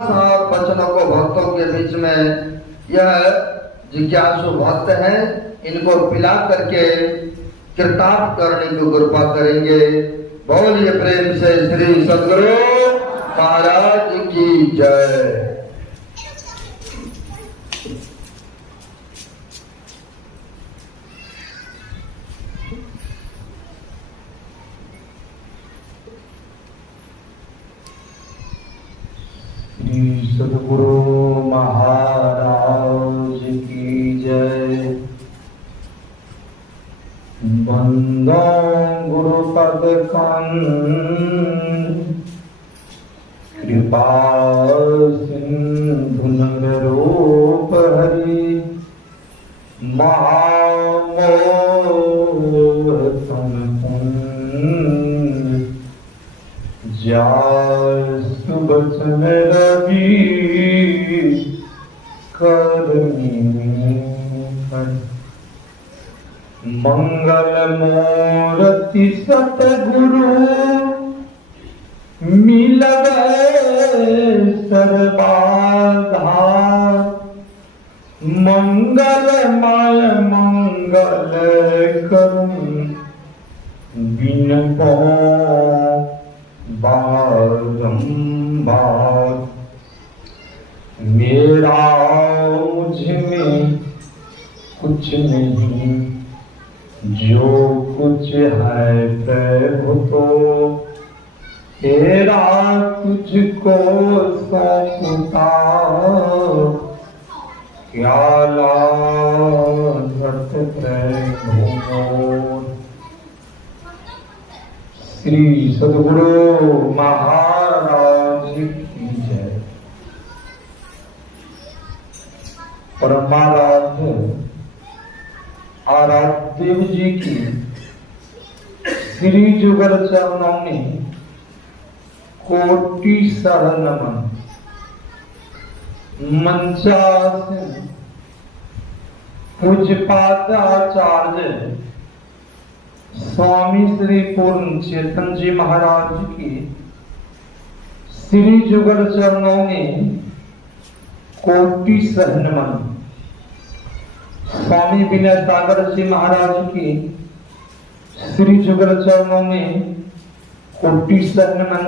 और वचनों को भक्तों के बीच में यह जिज्ञासु भक्त हैं, इनको पिला करके कृतार्थ करने की कृपा करेंगे। बोलिए प्रेम से श्री सद्गुरु महाराज की जय। सद्गुरु महाराज की जय। बंदो गुरु पद कृपा सिंधु रूप हरि महामोह सुबचन रवि मंगल मूर्ति सतगुरु मिलवे सर्वाधार मंगलमय मंगल करुण बिनपो बारंबार मेरा मुझ में कुछ नहीं, जो कुछ है प्रभु तो तेरा तुझको सौंपता। क्या लागत प्रभु। श्री सद्गुरु महाराज की जय। परमाराध्य आराध्य देव जी की श्री जुगल चरणों में कोटि सह नमन। मंचासन पूज्यपाद आचार्य स्वामी श्री पूर्ण चेतन जी महाराज की श्री जुगल चरणों में कोटि सह नमन। स्वामी विनय सागर जी महाराज की श्री जुगल चरणों में कोटि सह नमन।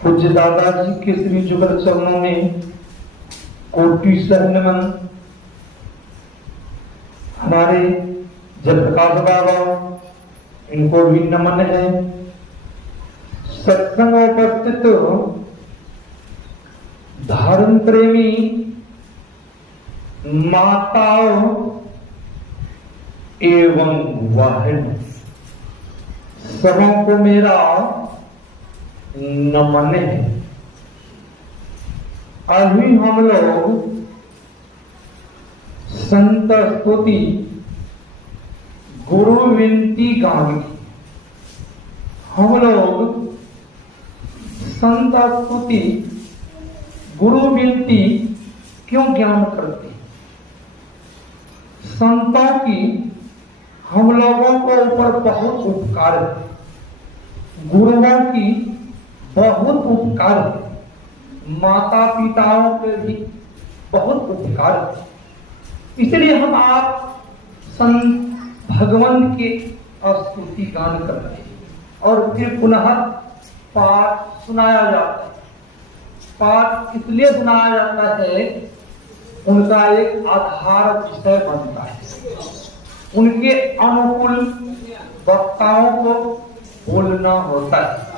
पूज्य दादाजी के श्री जुगल चरणों में कोटि सह नमन। हमारे जयप्रकाश बाबा, इनको भी नमन है। सत्संग उपस्थित धर्म प्रेमी माताओं एवं बहन सबों को मेरा नमन है। अभी हम लोग संत स्तुति गुरु विनती गान की, हम लोग संत स्तुति गुरु विनती क्यों ज्ञान करते हैं? संतों की हम लोगों को ऊपर बहुत उपकार है, गुरुओं की बहुत उपकार है, माता पिताओं के भी बहुत उपकार है। इसलिए हम आप संत भगवान के स्तुति गान कर रहे हैं और फिर पुनः पाठ सुनाया जाता है। पाठ इसलिए सुनाया जाता है, उनका एक आधार विषय बनता है, उनके अनुकूल वक्ताओं को बोलना होता है।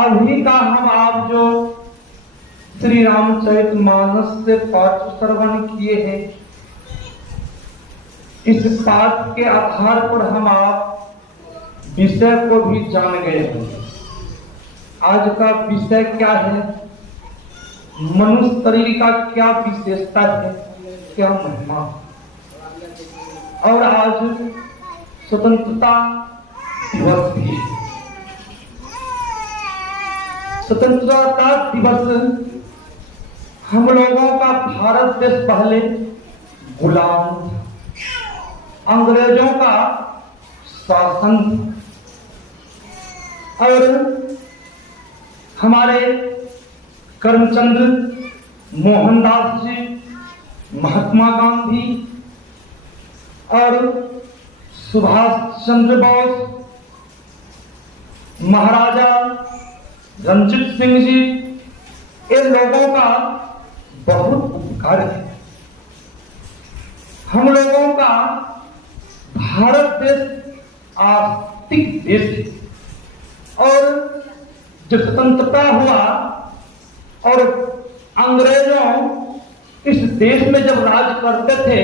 अभी का हम आप जो श्री रामचरितमानस से पाठ श्रवण किए हैं, इस पाठ के आधार पर हम आप विषय को भी जान गए होंगे। आज का विषय क्या है, मनुष्य शरीर का क्या विशेषता है, क्या महिमा। और आज स्वतंत्रता दिवस भी है। स्वतंत्रता दिवस हम लोगों का भारत देश पहले गुलाम था, अंग्रेजों का शासन था। और हमारे करमचंद मोहनदास जी, महात्मा गांधी और सुभाष चंद्र बोस, महाराजा रणजीत सिंह जी, इन लोगों का बहुत उपकार है। हम लोगों का भारत देश आस्तिक देश है और जब स्वतंत्रता हुआ और अंग्रेजों इस देश में जब राज करते थे,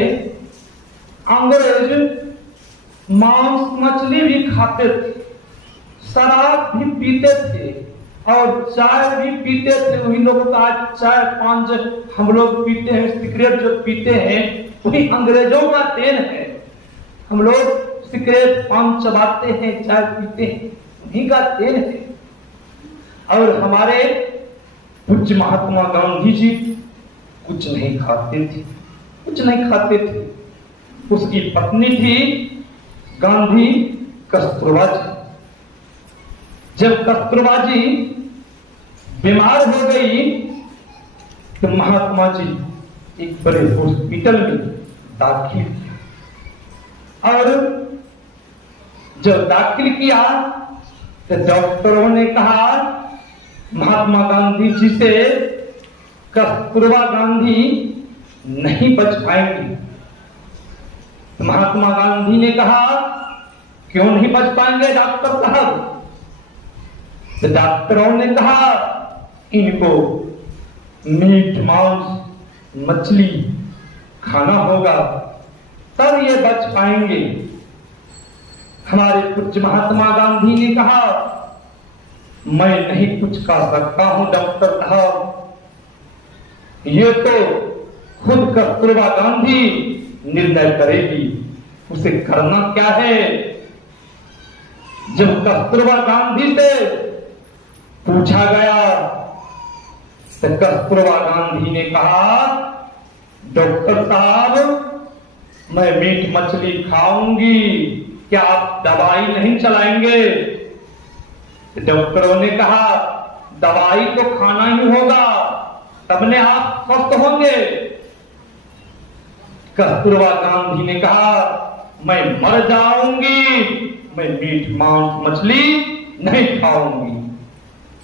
अंग्रेज मांस मछली भी खाते थे, शराब भी पीते थे और चाय भी पीते थे। वही लोगों का आज चाय पान हम लोग पीते हैं, सिगरेट जो पीते हैं वही अंग्रेजों का देन है। हम लोग सिगरेट पान चबाते हैं, चाय पीते हैं, उन्हीं का देन है। और हमारे पूज्य महात्मा गांधी जी कुछ नहीं खाते थे, कुछ नहीं खाते थे। उसकी पत्नी थी गांधी कस्तूरबा जी। जब कस्तूरबा जी बीमार हो गई तो महात्मा जी एक बड़े हॉस्पिटल में दाखिल किया और जब दाखिल किया तो डॉक्टरों ने कहा महात्मा गांधी जी से कस्तूरबा गांधी नहीं बच पाएंगी। तो महात्मा गांधी ने कहा क्यों नहीं बच पाएंगे डॉक्टर साहब? तो डॉक्टरों ने कहा इनको मीट मांस मछली खाना होगा तब ये बच पाएंगे। हमारे पूज्य महात्मा गांधी ने कहा मैं नहीं कुछ कर सकता हूं डॉक्टर साहब, ये तो खुद कस्तूरबा गांधी निर्णय करेगी, उसे करना क्या है। जब कस्तूरबा गांधी से पूछा गया तो कस्तूरबा गांधी ने कहा डॉक्टर साहब मैं मीट मछली खाऊंगी, क्या आप दवाई नहीं चलाएंगे? डॉक्टरों ने कहा दवाई तो खाना ही होगा तब ने आप स्वस्थ होंगे। कस्तूरबा गांधी ने कहा मैं मर जाऊंगी, मैं मीट मांस मछली नहीं खाऊंगी।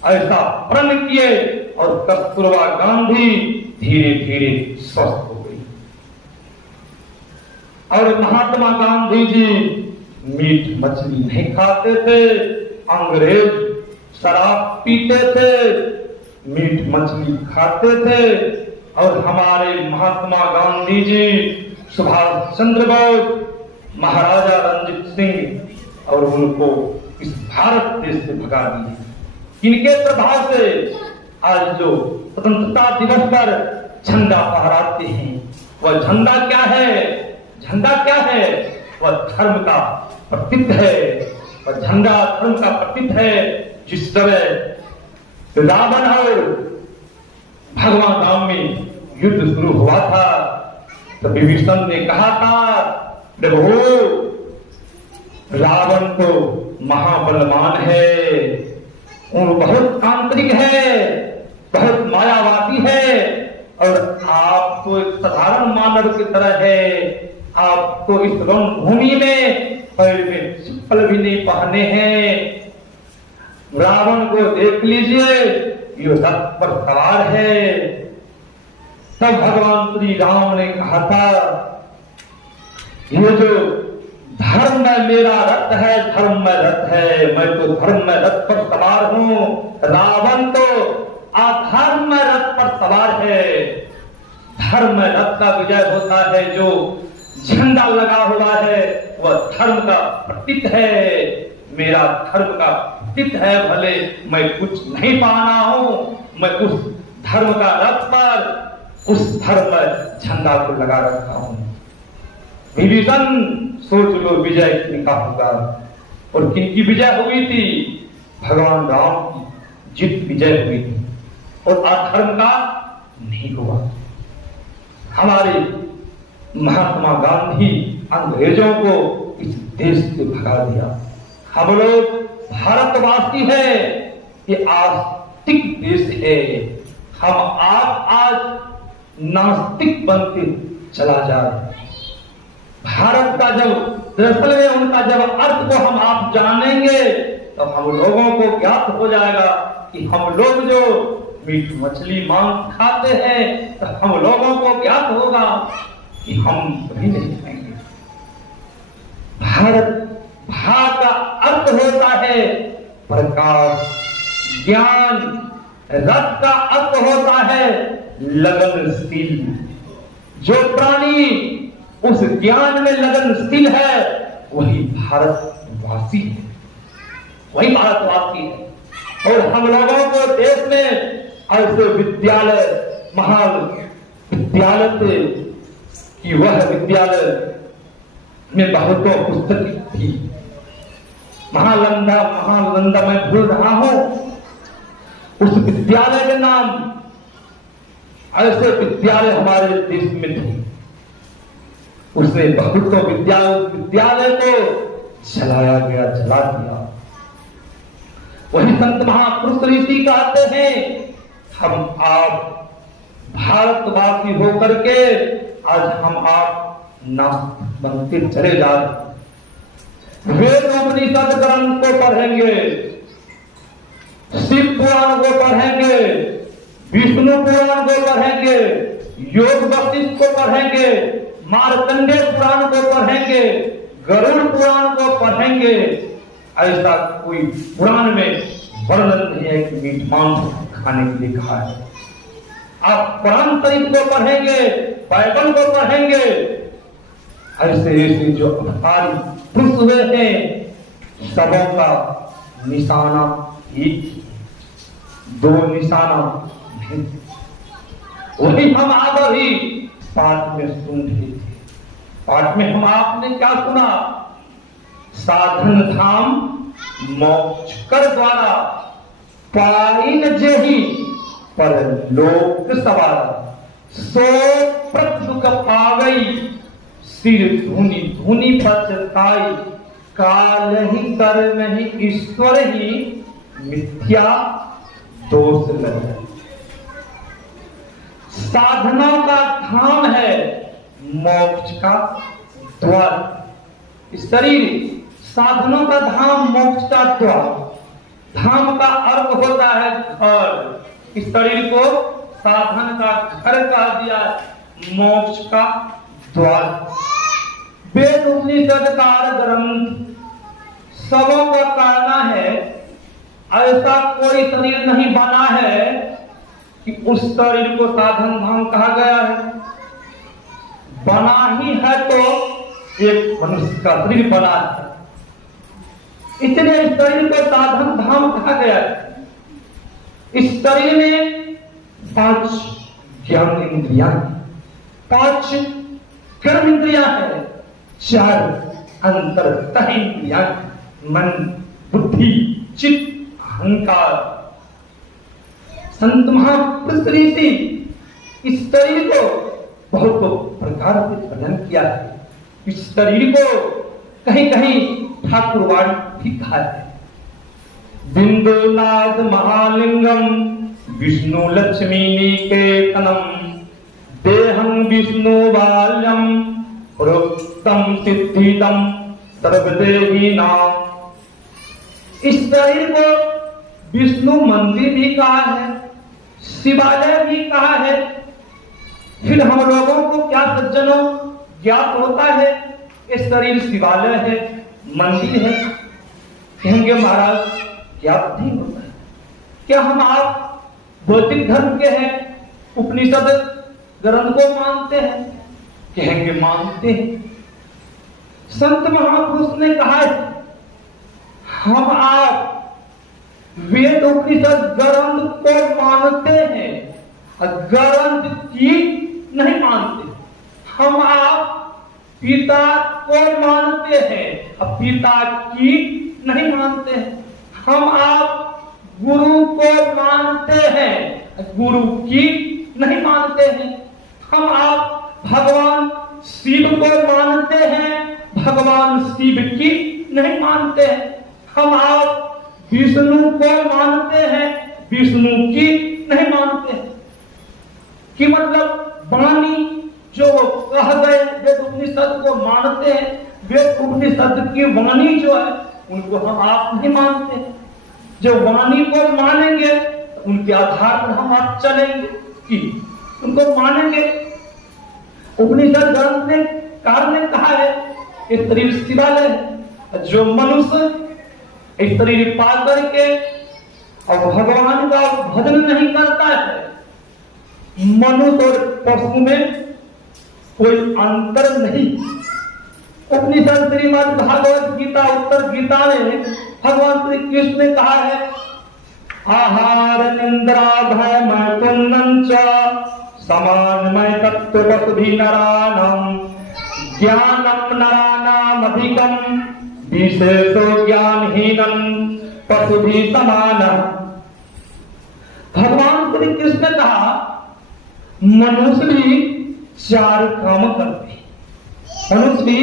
ऐसा प्रण किए और कस्तूरबा गांधी धीरे धीरे स्वस्थ हो गई। और महात्मा गांधी जी मीट मछली नहीं खाते थे, अंग्रेज शराब पीते थे, मीट मछली खाते थे। और हमारे महात्मा गांधी जी, सुभाष चंद्र बोस, महाराजा रणजीत सिंह और उनको इस भारत देश से भगा दिए। इनके प्रभाव से आज जो स्वतंत्रता दिवस पर झंडा फहराते हैं वह झंडा क्या है? झंडा क्या है? वह धर्म का प्रतीक है, वह झंडा धर्म का प्रतीक है। जिस तरह रावण और भगवान राम में युद्ध शुरू हुआ था तो विभीषण ने कहा था प्रभु रावण तो महाबलवान है, वो बहुत तांत्रिक है, बहुत मायावादी है और आप तो एक साधारण मानव की तरह है। आप तो इस रणभूमि में पैर में चप्पल भी नहीं पहने हैं। रावण को देख लीजिए, ये रथ पर सवार है। तब भगवान श्री राम ने कहा था ये जो धर्म में मेरा रथ है, धर्म में रथ है, मैं तो धर्म में रथ पर सवार हूं। रावण तो अधर्म में रथ पर सवार है। धर्म में रथ का विजय होता है, जो झंडा लगा हुआ है वह धर्म का प्रतीक है। मेरा धर्म का प्रतीक है, भले मैं कुछ नहीं पाना हूं, मैं उस धर्म का रथ पर, उस धर्म पर झंडा को लगा रखा हूं। विभीषण सोच लो विजय किनका होगा और किनकी विजय हुई थी? भगवान राम की जीत विजय हुई थी और अधर्म का नहीं हुआ। हमारे महात्मा गांधी अंग्रेजों को इस देश से भगा दिया। हम लोग भारतवासी है, ये आज नास्तिक देश है। हम आप आज नास्तिक बनते चला जा रहे हैं। भारत का जब दरअसल में उनका जब अर्थ को हम आप जानेंगे तो हम लोगों को ज्ञात हो जाएगा कि हम लोग जो मीट मछली मांस खाते हैं तो हम लोगों को ज्ञात होगा कि हम कभी नहीं खाएंगे। भा का अर्थ होता है प्रकाश, ज्ञान। रस का अर्थ होता है लगनशील। जो प्राणी उस ज्ञान में लगनशील है वही भारतवासी है, वही भारतवासी है। और हम लोगों को देश में ऐसे विद्यालय, महाविद्यालय से कि वह विद्यालय में बहुतों पुस्तक थी। महानंदा मैं भूल रहा हूं उस विद्यालय के नाम। ऐसे विद्यालय हमारे देश में थे। उसने बहुतों विद्यालय को जलाया गया, जला दिया। वही संत महापुरुष ऋषि कहते हैं हम आप भारतवासी होकर के आज हम आप नास्तिक बनते चले जा रहे। वेद उपनिषद ग्रंथ को पढ़ेंगे, शिव पुराण को पढ़ेंगे, विष्णु पुराण को पढ़ेंगे, योग वशिष्ठ को पढ़ेंगे, मार्कंडेय पुराण को पढ़ेंगे, गरुड़ पुराण को पढ़ेंगे। ऐसा कोई पुराण में वर्णन नहीं है कि मीट मांस खाने के लिए कहा है। आप कुरान शरीफ को पढ़ेंगे, बाइबल को पढ़ेंगे, ऐसे ऐसे जो अवतारी पुरुष हुए हैं सबों का निशाना एक, दो निशाना नहीं। वही हम आप अभी पाठ में सुन रहे थे। पाठ में हम आपने क्या सुना? साधन धाम मोक्ष कर द्वारा पाइन जेहि पर लोक सवार सो प्रसुख पावई सिर धुनि धुनि पछताई काल ही कर्म ही ईश्वर ही मिथ्या दोष लगे। साधनों का धाम है मोक्ष का द्वार। इस शरीर साधनों का धाम मोक्ष का द्वार। धाम का अर्थ होता है घर। इस शरीर को साधन का घर कहा दिया, मोक्ष का द्वार। वेद उपनिषद कार ग्रंथ सबों का कहना है ऐसा कोई शरीर नहीं बना है कि उस शरीर को साधन धाम कहा गया है। बना ही है तो एक मनुष्य का शरीर बना है, इसलिए इस शरीर को साधन धाम कहा गया है। इस शरीर में 5 ज्ञान इंद्रियां, 5 कर्म इंद्रियां है, 4 अंतरतः इंद्रियां, मन, बुद्धि, चित्त, अहंकार। संत महापुरुष ऋषि इस शरीर को बहुत प्रकार से वर्णन किया है। इस शरीर को कहीं कहीं ठाकुरवाणी भी कहा है। बिंदुनाथ महालिंगम विष्णु लक्ष्मी निकेतनम देहं विष्णु बाल्यम प्रोक्तम सिद्धिदम सर्वदेही नाम। इस शरीर को विष्णु मंदिर भी कहा है, शिवालय भी कहा है। फिर हम लोगों को क्या सज्जनों ज्ञात होता है ये शरीर शिवालय है, मंदिर है। कहेंगे महाराज ज्ञात नहीं होता है। क्या हम आप भौतिक धर्म के हैं, उपनिषद ग्रंथ को मानते हैं? कहेंगे मानते हैं। संत महापुरुष ने कहा है हम आप वेद उपनिषद ग्रंथ को मानते हैं, ग्रंथ की नहीं मानते। हम आप पिता को मानते हैं, पिता की नहीं मानते हैं। हम आप गुरु को मानते हैं, गुरु की नहीं मानते हैं। हम आप भगवान शिव को मानते हैं, भगवान शिव की नहीं मानते हैं। हम आप विष्णु को मानते हैं, विष्णु की नहीं मानते हैं। कि मतलब वाणी जो कह गए वेद उपनिषद को मानते हैं, वेद उपनिषद की वाणी जो है उनको हम आप नहीं मानते। जो वाणी को मानेंगे उनके आधार पर हम आप चलेंगे, कि उनको मानेंगे। उपनिषद ग्रंथ ने कार ने कहा है इस शरीर शिवालय है, जो मनुष्य इस शरीर पा करके और भगवान का भजन नहीं करता है, मनुष्य और पशु में कोई अंतर नहीं। उपनिषद श्रीमद् भागवत गीता उत्तर गीता में भगवान श्री कृष्ण ने कहा है आहार निंद्राभय मैं तुन्नंच समान मैं तत्व वसुधि नरानम ज्ञानम नरानाम अधिकम विशेषो ज्ञानहीनम पशुभि समान। भगवान श्री कृष्ण ने कहा मनुष्य भी 4 काम करते हैं, मनुष्य भी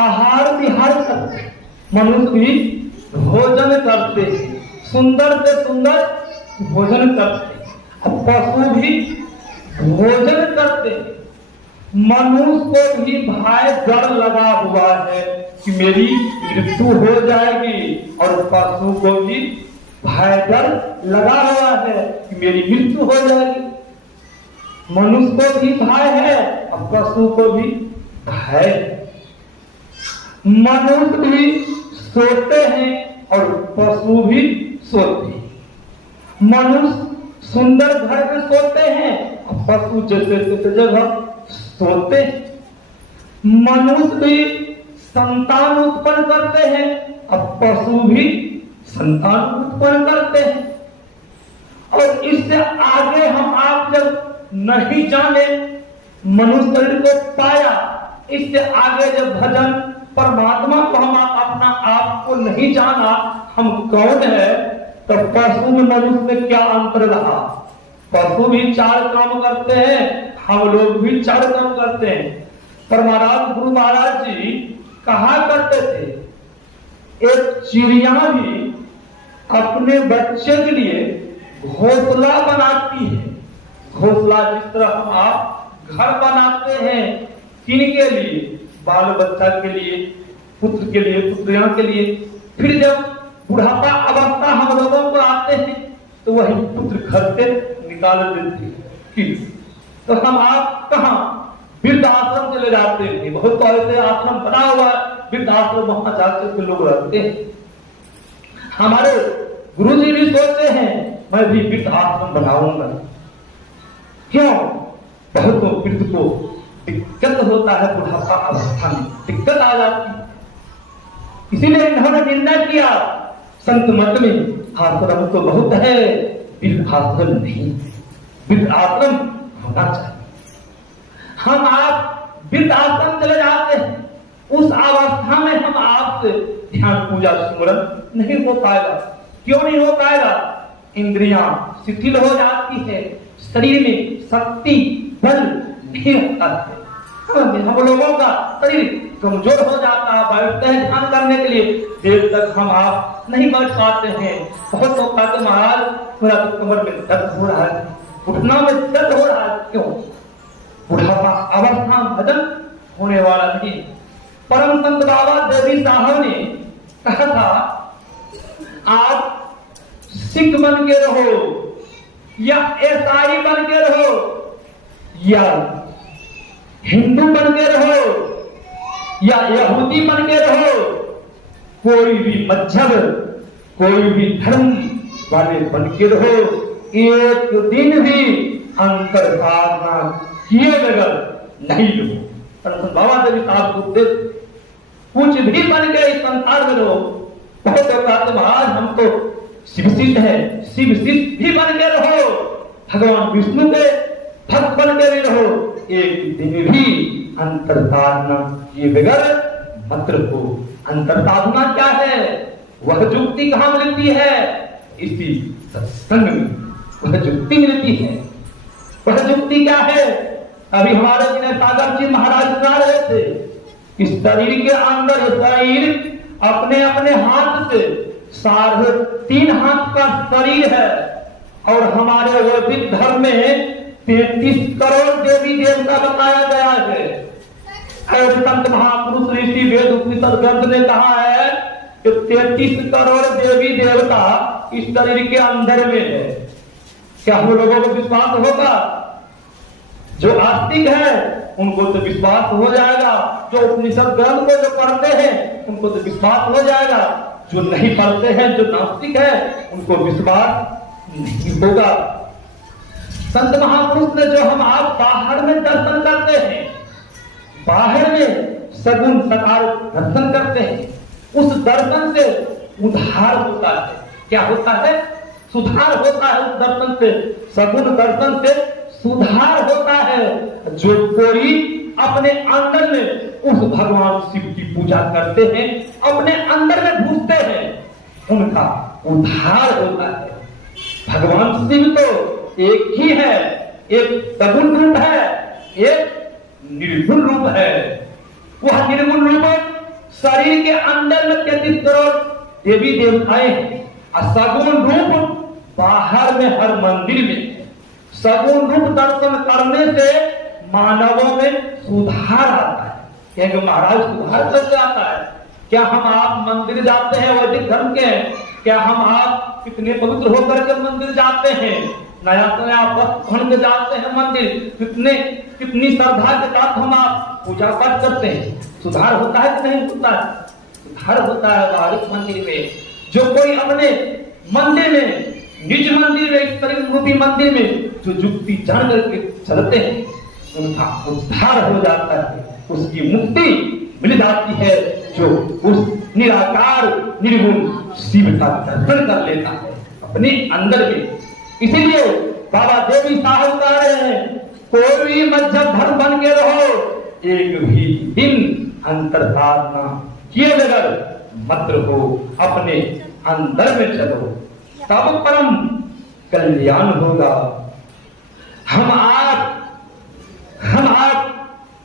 आहार विहार करते हैं, मनुष्य भी भोजन करते हैं, सुंदर से सुंदर भोजन करते हैं, और पशु भी भोजन करते हैं। मनुष्य को भी भय डर लगा हुआ है कि मेरी मृत्यु हो जाएगी, और पशु को भी भय डर लगा हुआ है कि मेरी मृत्यु हो जाएगी। मनुष्य को भी भय है और पशु को भी भय है। मनुष्य भी सोते हैं और पशु भी सोते हैं। मनुष्य सुंदर घर में सोते हैं और पशु जैसे जगह सोते हैं। मनुष्य भी संतान उत्पन्न करते हैं और पशु भी संतान उत्पन्न करते हैं। और इससे आगे हम आप जब नहीं जाने, मनुष्य शरीर को पाया, इससे आगे जब भजन परमात्मा को हम अपना आप को नहीं जाना हम कौन है, तो पशु में मनुष्य में क्या अंतर रहा। पशु भी 4 काम करते हैं, हम लोग भी 4 काम करते हैं। पर महाराज गुरु महाराज जी कहा करते थे एक चिड़िया भी अपने बच्चे के लिए घोंसला बनाती है। घोंसला जिस तरह हम आप घर बनाते हैं, किनके लिए, बाल बच्चा के लिए, पुत्र के लिए, पुत्रियों के लिए। फिर जब बुढ़ापा अवस्था हम लोगों को आते हैं तो वही पुत्र घर से निकाल देते हैं। तो हम आप कहाँ वृद्ध आश्रम चले जाते हैं। बहुत तो ऐसे आश्रम बना हुआ है, वृद्ध आश्रम, वहां जाकर के लोग रहते हैं। हमारे गुरुजी भी सोचते हैं मैं भी वृद्ध आश्रम बनाऊंगा। क्यों? बहुत वृद्ध को दिक्कत होता है, बुढ़ापा अवस्था में दिक्कत आ जाती है। इसीलिए इन्होंने निर्णय किया संत मत में आश्रम तो बहुत है, वृद्ध आश्रम नहीं, वृद्ध आश्रम होना चाहिए। हम आप वृद्ध आश्रम चले जाते हैं, उस अवस्था में हम आपसे ध्यान पूजा स्मरण नहीं हो पाएगा। क्यों नहीं हो पाएगा? इंद्रियां शिथिल हो जाती है, शरीर में शक्ति बल नहीं होता है। हम लोगों का शरीर कमजोर हो जाता है, बैठते हैं ध्यान करने के लिए, देर तक हम आप नहीं बैठ पाते हैं। बहुत लोग कहते महाराज मेरा तो कमर में दर्द हो रहा है, घुटना में दर्द हो रहा है। क्यों? बुढ़ापा अवस्था भजन होने वाला नहीं। परम संत बाबा देवी साहब ने कहा था आप सिख बन के रहो या ईसाई बन के रहो या हिंदू बन के रहो या यहूदी बन के रहो, कोई भी मजहब कोई भी धर्म वाले बन के रहो, एक दिन भी अंतर धारणा किए बगैर नहीं लो। बाबा देवी साहब को कुछ भी बन के इस संसार में रहो। बहुत कहते महाराज हम तो शिव शिष्य है, शिव शिष्य भी बन के रहो, भगवान विष्णु के भक्त बन के भी रहो, एक दिन भी अंतर्धारणा किए बगैर मत रहो। अंतर्धारणा क्या है? वह जुक्ति कहाँ मिलती है? इसी सत्संग में वह जुक्ति मिलती है। वह जुक्ति क्या है? अभी हमारे विनय सागर जी महाराज सुना रहे थे कि शरीर के अंदर शरीर अपने अपने हाथ से 3.5 हाथ का शरीर है, और हमारे वैदिक धर्म में 33 करोड़ देवी देवता बताया गया है। संत महापुरुष ऋषि वेद उपनिषद ग्रंथ ने कहा है कि 33 करोड़ देवी देवता इस शरीर के अंदर में है। क्या हम लोगों को विश्वास होगा? जो आस्तिक है उनको तो विश्वास हो जाएगा, जो उपनिषद ग्रंथ को जो पढ़ते हैं उनको तो विश्वास हो जाएगा, जो नहीं पढ़ते हैं, जो नास्तिक है, उनको विश्वास नहीं होगा। संत महापुरुष ने जो हम आप बाहर में दर्शन करते हैं, बाहर में सगुण सकार दर्शन करते हैं, उस दर्शन से उद्धार होता है। क्या होता है? सुधार होता है उस दर्शन से, सगुण दर्शन से सुधार होता है। जो कोई अपने अंदर में उस भगवान शिव की पूजा करते हैं, अपने अंदर में घुसते हैं, उनका उद्धार होता है। भगवान शिव तो एक ही है, एक सगुण रूप है, एक निर्गुण रूप है। वह निर्गुण रूप शरीर के अंदर में 33 करोड़ देवी देवताएं हैं, और सगुण रूप बाहर में हर मंदिर में। सगुण रूप दर्शन करने से मानवों में सुधार आता है। क्योंकि महाराज सुधार कैसे आता है? क्या हम आप मंदिर जाते हैं वैदिक धर्म के? क्या हम आप कितने पवित्र होकर के मंदिर जाते हैं? नया नया वस्त्र पहन के जाते हैं मंदिर, कितनी श्रद्धा के साथ हम आप पूजा पाठ करते हैं। सुधार होता है कि नहीं होता है? सुधार होता है बाहरी मंदिर में। जो कोई अपने मंदिर में, निज मंदिर में, ईश्वरीय रूपी मंदिर में जो युक्ति जान करके चलते हैं, उनका उद्धार हो जाता है, उसकी मुक्ति मिल जाती है। जो उस निराकार निर्गुण शिव का दर्शन कर लेता है अपने अंदर में। इसीलिए बाबा देवी साहब कह रहे हैं, कोई भी मजहब धर्म बन के रहो, एक भी दिन अंतर्धारणा किए बगैर मत रहो, अपने अंदर में चलो, तब परम कल्याण होगा। हम आप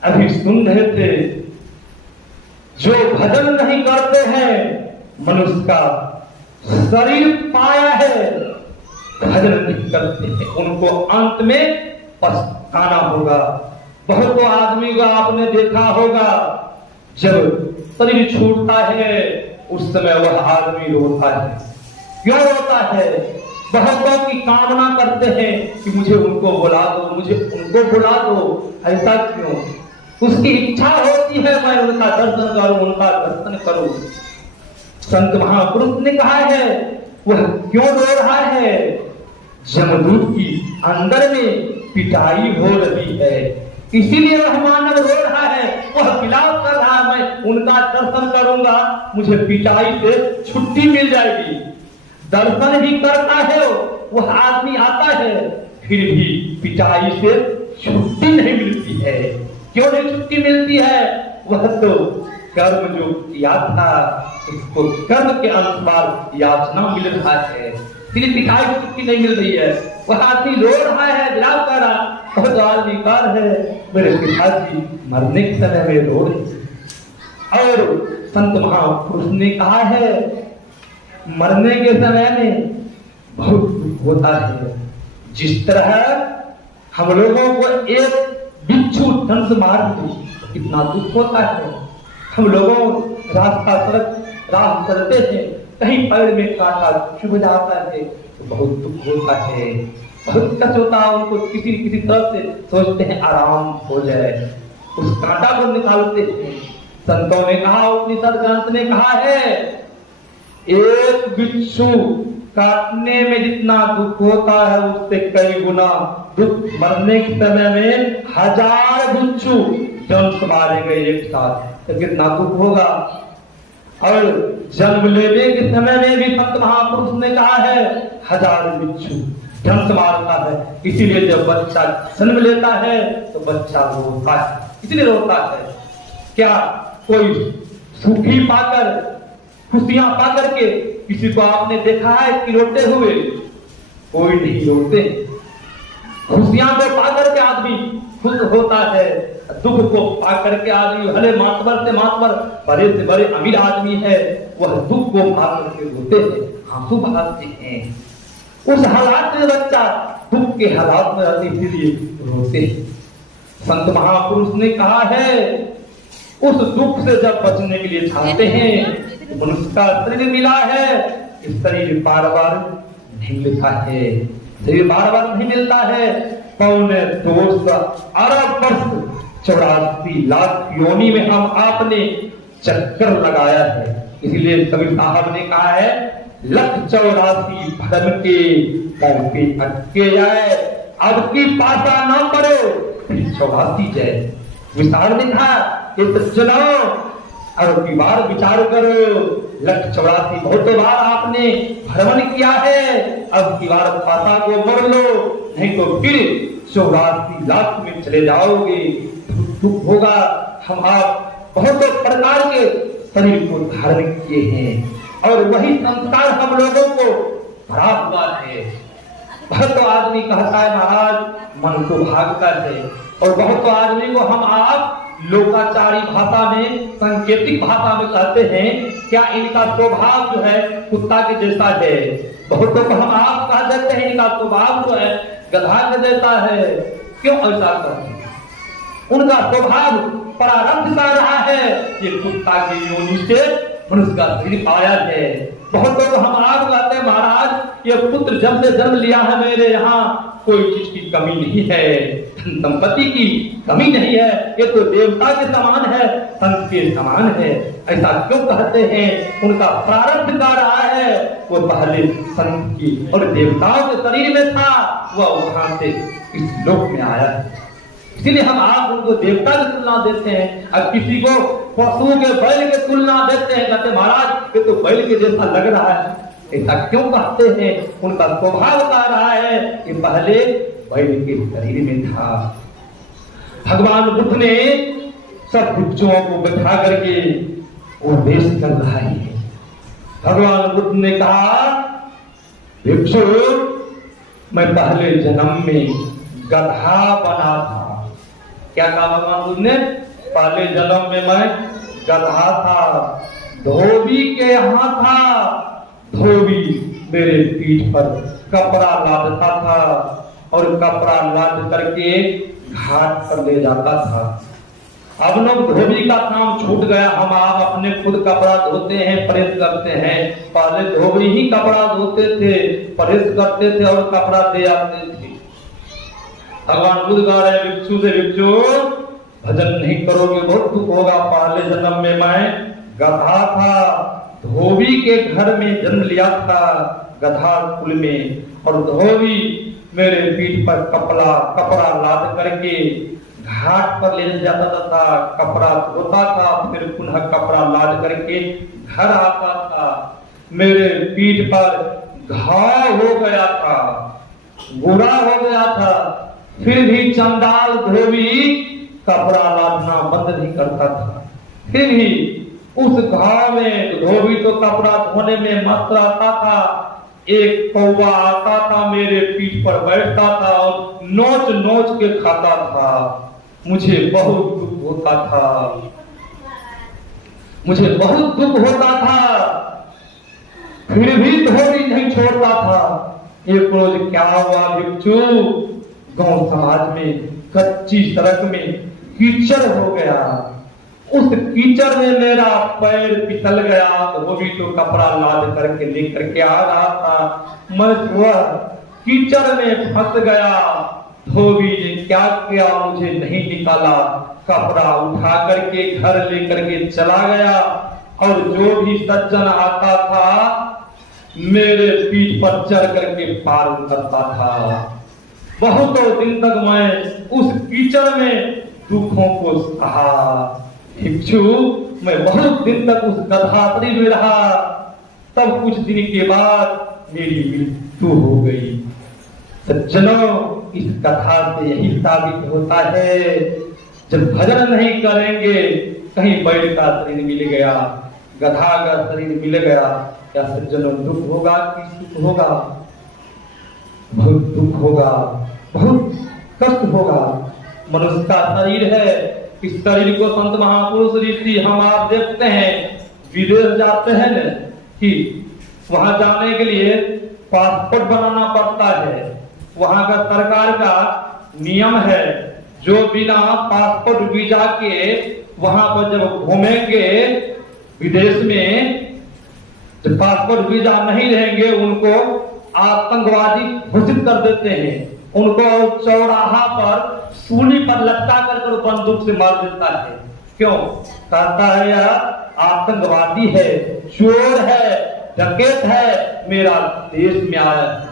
अभी सुन रहे थे, जो भजन नहीं करते हैं, मनुष्य का शरीर पाया है, भजन नहीं करते हैं, उनको अंत में पछताना होगा। बहुत आदमी को आपने देखा होगा, जब शरीर छूटता है उस समय वह आदमी रोता है। क्यों रोता है? बहुतों की कामना करते हैं कि मुझे उनको बुला दो, मुझे उनको बुला दो। ऐसा क्यों? उसकी इच्छा होती है मैं उनका दर्शन करूं, उनका दर्शन करूं। संत महापुरुष ने कहा है, वह क्यों रो रहा है? जमदूत की अंदर में पिटाई हो रही है, इसीलिए वह मानव रो रहा है। वह विलाप कर रहा है, मैं उनका दर्शन करूंगा, मुझे पिटाई से छुट्टी मिल जाएगी। दर्शन ही करता है वह आदमी आता है, फिर भी पिटाई से छुट्टी नहीं मिलती है। क्यों नहीं छुट्टी मिलती है? वह तो कर्म जो किया था उसको कर्म के अनुसार याचना मिल रहा है, इसलिए पिटाई की छुट्टी नहीं मिल रही है। वह आदमी रो रहा है, विलाप कर रहा, बहुत आदमी कार है, मेरे पिताजी मरने के समय में रो रहे। और संत महापुरुष ने कहा है, मरने के समय में बहुत दुख होता है। जिस तरह हम लोगों को एक बिच्छू डंस मार दी, कितना दुख होता है। हम लोगों रास्ता सड़क राह चलते हैं, कहीं पैर में कांटा चुभ जाता है तो बहुत दुख होता है, बहुत कष्ट होता है। उनको किसी तरह से सोचते हैं आराम हो जाए, उस कांटा को निकालते हैं। संतों ने कहा, उपनिषद ग्रंथ ने कहा है, एक बिच्छू काटने में जितना दुख होता है उससे कई गुना दुख मरने के समय में 1000 बिच्छू डंस मारे गए एक साथ, तो कितना दुख होगा। और जन्म लेने के समय में भी संत महापुरुष ने कहा है, 1000 बिच्छू डंस मारता है। इसीलिए जब बच्चा जन्म लेता है तो बच्चा रोता है, इसलिए रोता है। क्या कोई सुखी पाकर, खुशियां पाकर के किसी को आपने देखा है कि रोते हुए? कोई नहीं रोते। खुशियां को पाकर के आदमी खुश होता है, दुख को पाकर के आदमी, भले मातबर से मातबर, बड़े से बड़े अमीर आदमी है, वह दुख को पाकर के रोते हैं, आंसू बहाते हैं। उस हालात में बच्चा दुख के हालात में रहते इसलिए रोते हैं। संत महापुरुष ने कहा है उस दुख से जब बचने के लिए चाहते हैं, मनुष्य का शरीर मिला है, इस शरीर बार बार नहीं मिलता है, शरीर बार बार नहीं मिलता है। 2 अरब वर्ष 84 लाख योनि में हम आपने चक्कर लगाया है। इसलिए कबीर साहब ने कहा है 184 भरम के पैर पे अटके जाए, अब की पासा ना करो, 84 जय विस्तार में था। इस चलाओ अब की बार विचार करो, 184 बहुत बार आपने भ्रमण किया है, अब की बार पासा को मोड़ लो, नहीं तो फिर 84 लाख में चले जाओगे, दुख होगा। हम आप बहुत प्रकार के शरीर को धारण किए हैं और वही संस्कार हम लोगों को भरा हुआ है। बहुत आदमी कहता है महाराज मन को भागता है, और बहुत आदमी को हम आप लोकाचारी भाषा में, सांकेतिक भाषा में कहते हैं क्या इनका स्वभाव जो है कुत्ता के जैसा है। बहुतों को हम आप कह देते हैं इनका स्वभाव जो है गधा के जैसा है। क्यों ऐसा कहते हैं? उनका स्वभाव प्रारब्ध का रहा है, ये कुत्ता की योनि से मनुष्य का शरीर पाया है। बहुतों को हम आप कहते हैं महाराज ये पुत्र जब से जन्म लिया है मेरे यहाँ कोई चीज की कमी नहीं है, संपत्ति की कमी नहीं है, ये तो देवता के समान है, संत के समान है। ऐसा क्यों कहते हैं? उनका प्रारब्ध का रहा है, वो पहले संत की और देवताओं के शरीर में था, वह वहां से इस लोक में आया है। इसलिए हम आप उनको देवता की तुलना देते हैं, अब किसी को पशु के बैल की तुलना देते हैं, कहते महाराज ये तो बैल के जैसा लग रहा है। ऐसा क्यों कहते हैं? उनका स्वभाव का रहा है कि पहले बैल के शरीर में था। भगवान बुद्ध ने सब भिक्षुओं को बैठा करके उपदेश कर रहा है। भगवान बुद्ध ने कहा भिक्षु मैं पहले जन्म में गधा बना था। क्या कहा भगवान बुद्ध ने? पहले जन्म में मैं गधा था, धोबी के यहाँ था, धोबी मेरे पीठ पर कपड़ा लादता था और कपड़ा लाद करके घाट पर ले जाता था। अब लोग धोबी का काम छूट गया, हम आप अपने खुद कपड़ा धोते हैं, प्रेस करते हैं। पहले धोबी ही कपड़ा धोते थे, प्रेस करते थे और कपड़ा दे आते थे। भगवान बुद्ध कह रहे भिक्षु से भिक्षु भजन नहीं करोगे बहुत दुख होगा। पहले जन्म में मैं गधा था, धोबी के घर में जन्म लिया था, गधा कुल में, और धोबी मेरे पीठ पर कपड़ा लाद करके घाट पर ले जाता था, कपड़ा धोता था, फिर पुनः कपड़ा लाद करके घर आता था। मेरे पीठ पर घाव हो गया था, बुरा हो गया था, फिर भी चंडाल धोबी कपड़ा लादना बंद नहीं करता था। फिर भी उस घाव में धोबी तो कपड़ा धोने में मस्त रहता था। एक कौवा आता था मेरे पीठ पर बैठता था और नोच नोच के खाता था। मुझे बहुत दुख होता था, मुझे बहुत दुख होता था, फिर भी धोबी नहीं छोड़ता था। एक रोज क्या हुआ भिक्षु, गांव समाज में कच्ची सड़क में कीचड़ हो गया। उस कीचड़ में मेरा पैर फिसल गया, धोबी तो कपड़ा लाद करके लेकर के आ रहा था, मैं वह कीचड़ में फंस गया। धोबी ने क्या किया मुझे नहीं निकाला, कपड़ा उठा करके घर लेकर के चला गया और जो भी सज्जन आता था मेरे पीठ पर चढ़ करके पार उतरता था। बहुत दिन तक मैं उस कीचड़ में दुखों को सहा। भिक्षु मैं बहुत दिन तक उस गधा शरीर में रहा, तब कुछ दिन के बाद मेरी मृत्यु हो गई। सज्जनों इस कथा से यही साबित होता है जब भजन नहीं करेंगे, कहीं बैल का शरीर मिल गया, गधा का शरीर मिल गया, क्या सज्जनों दुख होगा कि सुख होगा? बहुत दुख होगा, बहुत कष्ट होगा। मनुष्य का शरीर है, इस शरीर को संत महापुरुष ऋषि हम आप देखते हैं, विदेश जाते हैं न कि वहां जाने के लिए पासपोर्ट बनाना पड़ता है। वहां का सरकार का नियम है, जो बिना पासपोर्ट वीजा के वहां पर जब घूमेंगे विदेश में, जब पासपोर्ट वीजा नहीं रहेंगे उनको आतंकवादी घोषित कर देते हैं। उनको चौराहा पर सूली पर लटका कर बंदूक से मार देता है। क्यों? कहता है यह आतंकवादी है, चोर है, डकैत है, मेरा देश में आया है।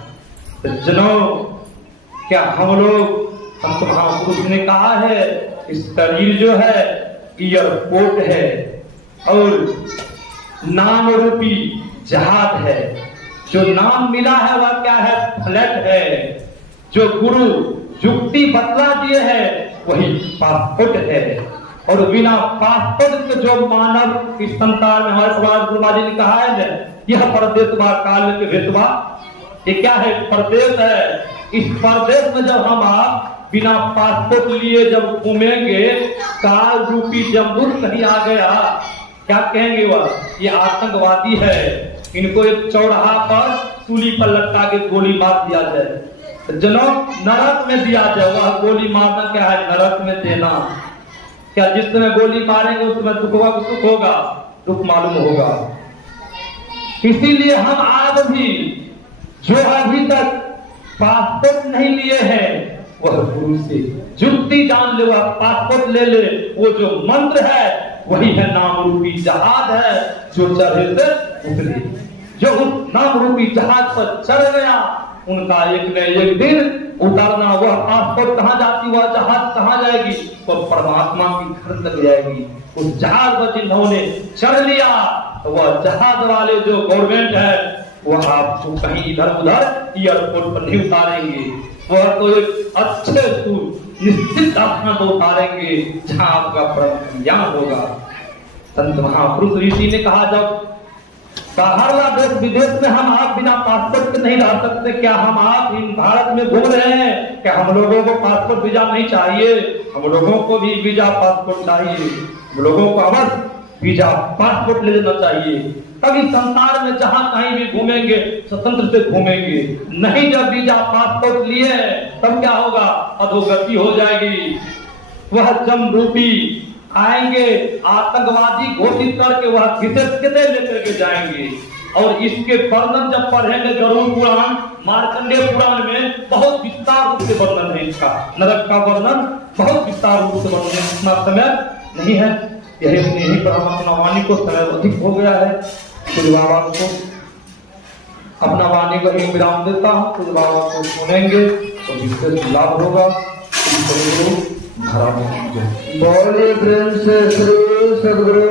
तो जनों, क्या हम लोग, संत महापुरुष ने कहा है, इस शरीर जो है एयरपोर्ट है और नाम रूपी जहाज है। जो नाम मिला है वह क्या है? फ्लैट है। जो गुरु युक्ति बतला दिए है वही पासपोर्ट है। और बिना पासपोर्ट के जो मानव इस संसार में, हमारे समाज गुरुमा जी ने कहा है ना, यह परदेशवा काल के भेदवा। ये क्या है? परदेश है। इस परदेश में जब हम आप बिना पासपोर्ट लिए जब घूमेंगे, काल रूपी जमदूत कहीं आ गया, क्या कहेंगे? वह ये आतंकवादी है, इनको एक चौराहा पर सूली पर लटका के गोली मार दिया जाए। जनों, नरक में दिया जाए। वह गोली मारना क्या है? नरक में देना। क्या जिस समय गोली मारेंगे उस समय दुख होगा, सुख होगा? दुख मालूम होगा। इसीलिए हम आज भी जो अभी तक पासपोर्ट नहीं लिए हैं, वह गुरु से युक्ति जान ले, वह पासपोर्ट ले ले। वो जो मंत्र है वही है नाम रूपी जहाज है, जो चढ़े से उतरे। जो उस नाम रूपी जहाज पर चढ़ गया, उनका एक न एक दिन उतरना। वह पासपोर्ट कहाँ जाती, वह जहाज कहाँ जाएगी? वह परमात्मा की घर तक जाएगी। उस जहाज पर जिन्होंने चढ़ लिया, वह जहाज वाले जो गवर्नमेंट है, वह आपको कहीं इधर उधर एयरपोर्ट पर नहीं उतारेंगे। वह तो एक अच्छे निश्चित स्थान पर उतारेंगे जहां आपका परम कल्याण होगा। संत महापुरुष ऋषि ने कहा, जब बाहर देश विदेश में हम आप बिना पासपोर्ट के नहीं रह सकते, क्या हम आप इन भारत में घूम रहे हैं? क्या हम लोगों को पासपोर्ट वीजा नहीं चाहिए? हम लोगों को भी वीजा पासपोर्ट चाहिए। हम लोगों को अवश्य वीजा पासपोर्ट ले लेना चाहिए, तभी संसार में जहां कहीं भी घूमेंगे स्वतंत्र से घूमेंगे। नहीं, जब वीजा पासपोर्ट लिए तब क्या होगा? अधोगति हो जाएगी। वह जम रूपी आएंगे, आतंकवादी घोषित करके वह किसे लेकर के जाएंगे। और इसके वर्णन जब पढ़ेंगे गरुड़ पुराण, मार्कंडेय पुराण में बहुत विस्तार रूप से वर्णन है इसका। नरक का वर्णन बहुत विस्तार रूप से वर्णन है। इतना समय नहीं है, यही पर हम अपना वाणी को समय अधिक हो गया है। कुछ बाबा को अपना वाणी को एक विराम देता हूँ, कुछ बाबा को सुनेंगे तो विशेष लाभ होगा। बोलिए प्रेम से श्री सद्गुरु